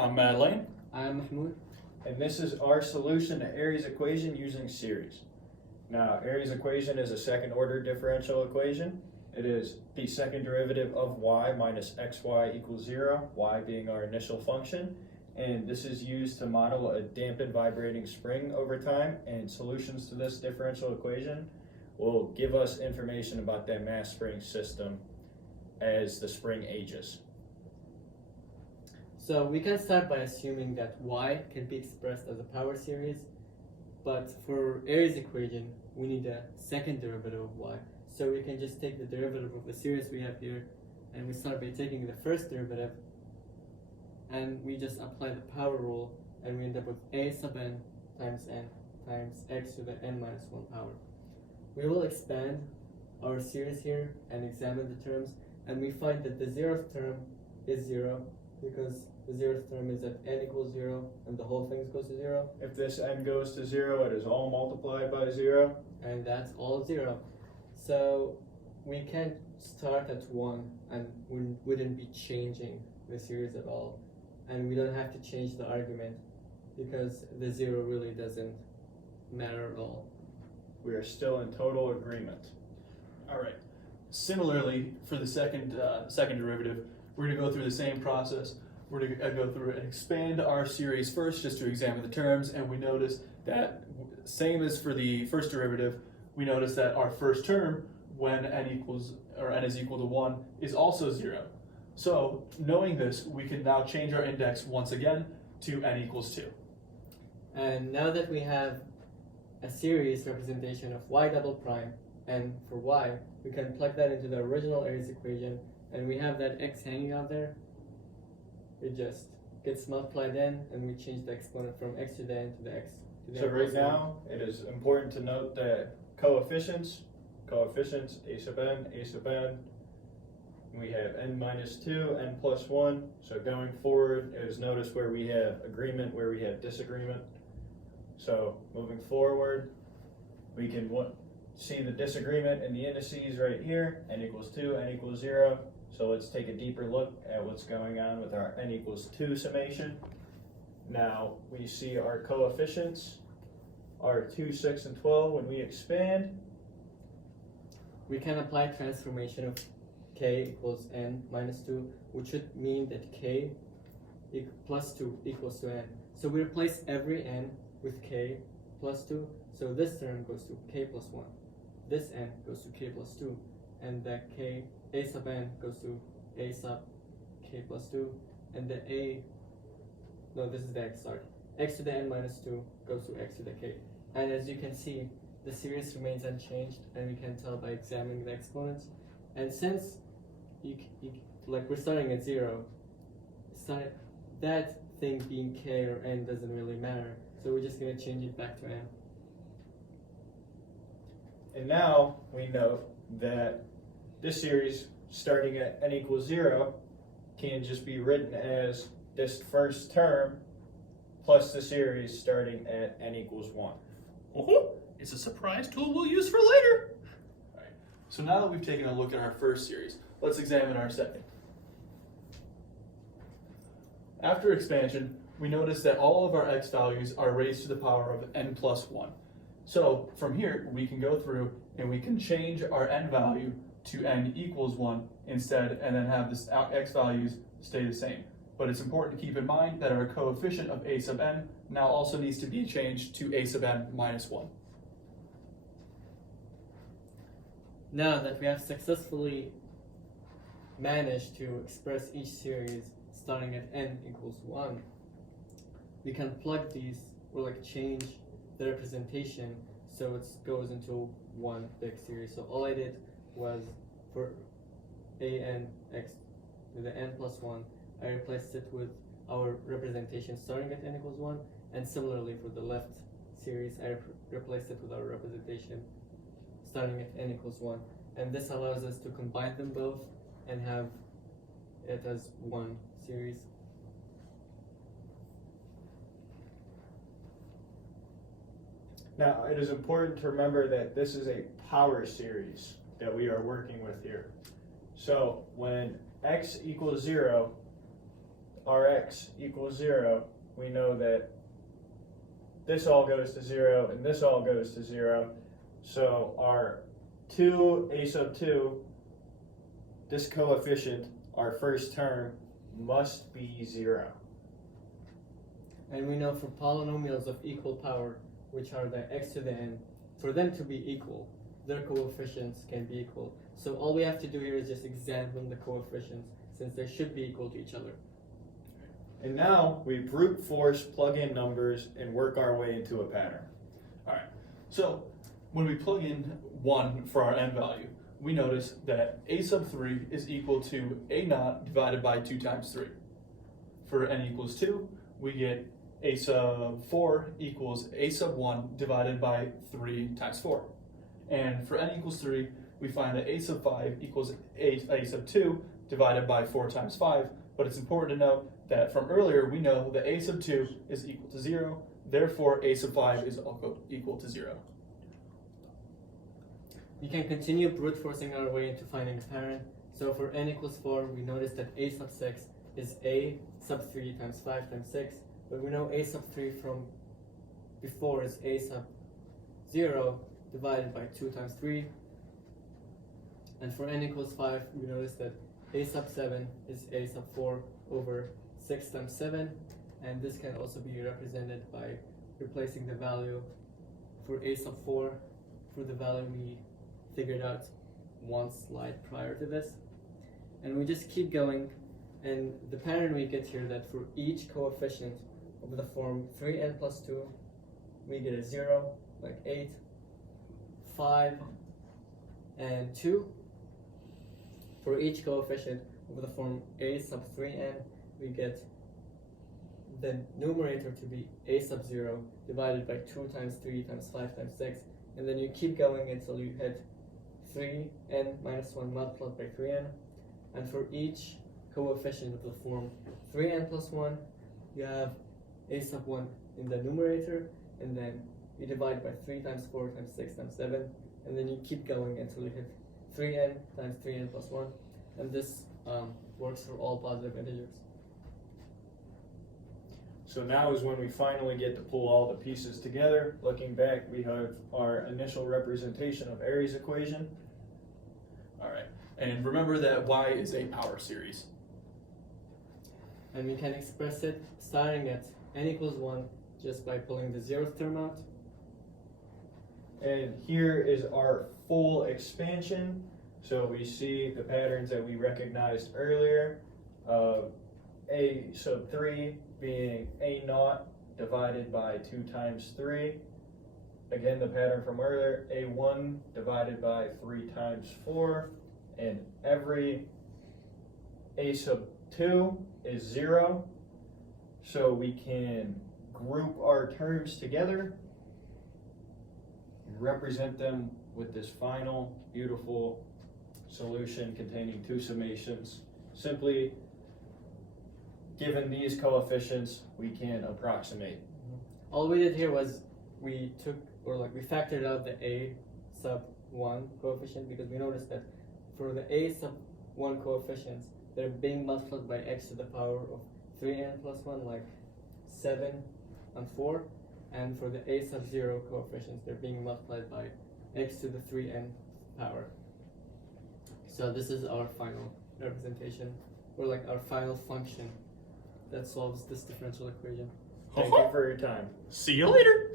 I'm Madeleine. I'm Mahmoud. And this is our solution to Airy's equation using series. Now, Airy's equation is a second order differential equation. It is the second derivative of y minus xy equals 0, y being our initial function. And this is used to model a dampened vibrating spring over time, and solutions to this differential equation will give us information about that mass spring system as the spring ages. So we can start by assuming that y can be expressed as a power series, but for Airy's equation, we need a second derivative of y. So we can just take the derivative of the series we have here, and we start by taking the first derivative, and we just apply the power rule, and we end up with a sub n times x to the n minus 1 power. We will expand our series here and examine the terms, and we find that the 0th term is 0 because the 0th term is at n equals 0 and the whole thing goes to 0. If this n goes to 0, it is all multiplied by 0. And that's all 0. So we can start at 1 and we wouldn't be changing the series at all. And we don't have to change the argument because the 0 really doesn't matter at all. We are still in total agreement. All right. Similarly, for the second derivative, we're going to go through the same process. We're going to go through and expand our series first just to examine the terms, and we notice that same as for the first derivative, we notice that our first term, when n is equal to 1, is also 0. So knowing this, we can now change our index once again to n equals 2. And now that we have a series representation of y double prime, and for y, we can plug that into the original Airy's equation, and we have that x hanging out there. It just gets multiplied in, and we change the exponent from x to the n to the x to the So n right plus now, it is important to note that coefficients, a sub n, we have n minus 2, n plus 1. So going forward, is notice where we have agreement, where we have disagreement. So moving forward, we can see the disagreement in the indices right here, n equals 2, n equals 0. So let's take a deeper look at what's going on with our n equals 2 summation. Now we see our coefficients are 2, 6, and 12. When we expand, we can apply transformation of k equals n minus 2, which would mean that k plus 2 equals to n. So we replace every n with k plus 2. So this term goes to k plus 1. This n goes to k plus 2. And the a sub n goes to a sub k plus 2. And this is the x, sorry. X to the n minus 2 goes to x to the k. And as you can see, the series remains unchanged, and we can tell by examining the exponents. And since we're starting at 0, that thing being k or n doesn't really matter. So we're just going to change it back to n. and now we note that this series starting at n equals 0 can just be written as this first term plus the series starting at n equals 1. Oh, it's a surprise tool we'll use for later. All right. So now that we've taken a look at our first series, let's examine our second. After expansion, we notice that all of our x values are raised to the power of n plus 1. So from here, we can go through and we can change our n value to n equals 1 instead, and then have this x values stay the same. But it's important to keep in mind that our coefficient of a sub n now also needs to be changed to a sub n minus 1. Now that we have successfully managed to express each series starting at n equals 1, we can plug these, or change the representation so it goes into one big series. So all I did was for a n x to the n plus 1, I replaced it with our representation starting at n equals 1, and similarly for the left series, I replaced it with our representation starting at n equals 1. And this allows us to combine them both and have it as one series. Now, it is important to remember that this is a power series that we are working with here. So when x equals 0, our x equals 0, we know that this all goes to 0 and this all goes to 0. So our 2a sub 2, this coefficient, our first term, must be 0. And we know for polynomials of equal power, which are the x to the n, for them to be equal, their coefficients can be equal. So all we have to do here is just examine the coefficients, since they should be equal to each other. And now we brute force plug in numbers and work our way into a pattern. All right, so when we plug in 1 for our n value, we notice that a sub 3 is equal to a naught divided by 2 times 3. For n equals 2, we get a sub 4 equals a sub 1 divided by 3 times 4. And for n equals 3, we find that a sub 5 equals a sub 2 divided by 4 times 5. But it's important to note that from earlier, we know that a sub 2 is equal to 0. Therefore, a sub 5 is also equal to 0. We can continue brute forcing our way into finding a pattern. So for n equals 4, we notice that a sub 6 is a sub 3 times 5 times 6. But we know a sub 3 from before is a sub 0 divided by 2 times 3. And for n equals 5, we notice that a sub 7 is a sub 4 over 6 times 7. And this can also be represented by replacing the value for a sub 4 for the value we figured out one slide prior to this. And we just keep going, and the pattern we get here that for each coefficient of the form 3n plus 2, we get a 0, like 8, 5, and 2. For each coefficient of the form a sub 3n, we get the numerator to be a sub 0 divided by 2 times 3 times 5 times 6, and then you keep going until you hit 3n minus 1 multiplied by 3n. And for each coefficient of the form 3n plus 1, you have a sub 1 in the numerator, and then you divide by 3 times 4 times 6 times 7, and then you keep going until you hit 3n times 3n plus 1, and this works for all positive integers. So now is when we finally get to pull all the pieces together. Looking back, we have our initial representation of Airy's equation. All right, and remember that y is a power series. And we can express it starting at n equals 1 just by pulling the 0th term out. And here is our full expansion. So we see the patterns that we recognized earlier. A sub 3 being a naught divided by 2 times 3. Again, the pattern from earlier, a1 divided by 3 times 4. And every a sub 2 is 0. So we can group our terms together and represent them with this final beautiful solution containing 2 summations. Simply, given these coefficients, we can approximate. All we did here was we factored out the a sub 1 coefficient, because we noticed that for the a sub 1 coefficients, they're being multiplied by x to the power of 3n plus 1, like 7 and 4. And for the a sub 0 coefficients, they're being multiplied by x to the 3n power. So this is our final representation, or like our final function that solves this differential equation. Thank you for your time. See you later.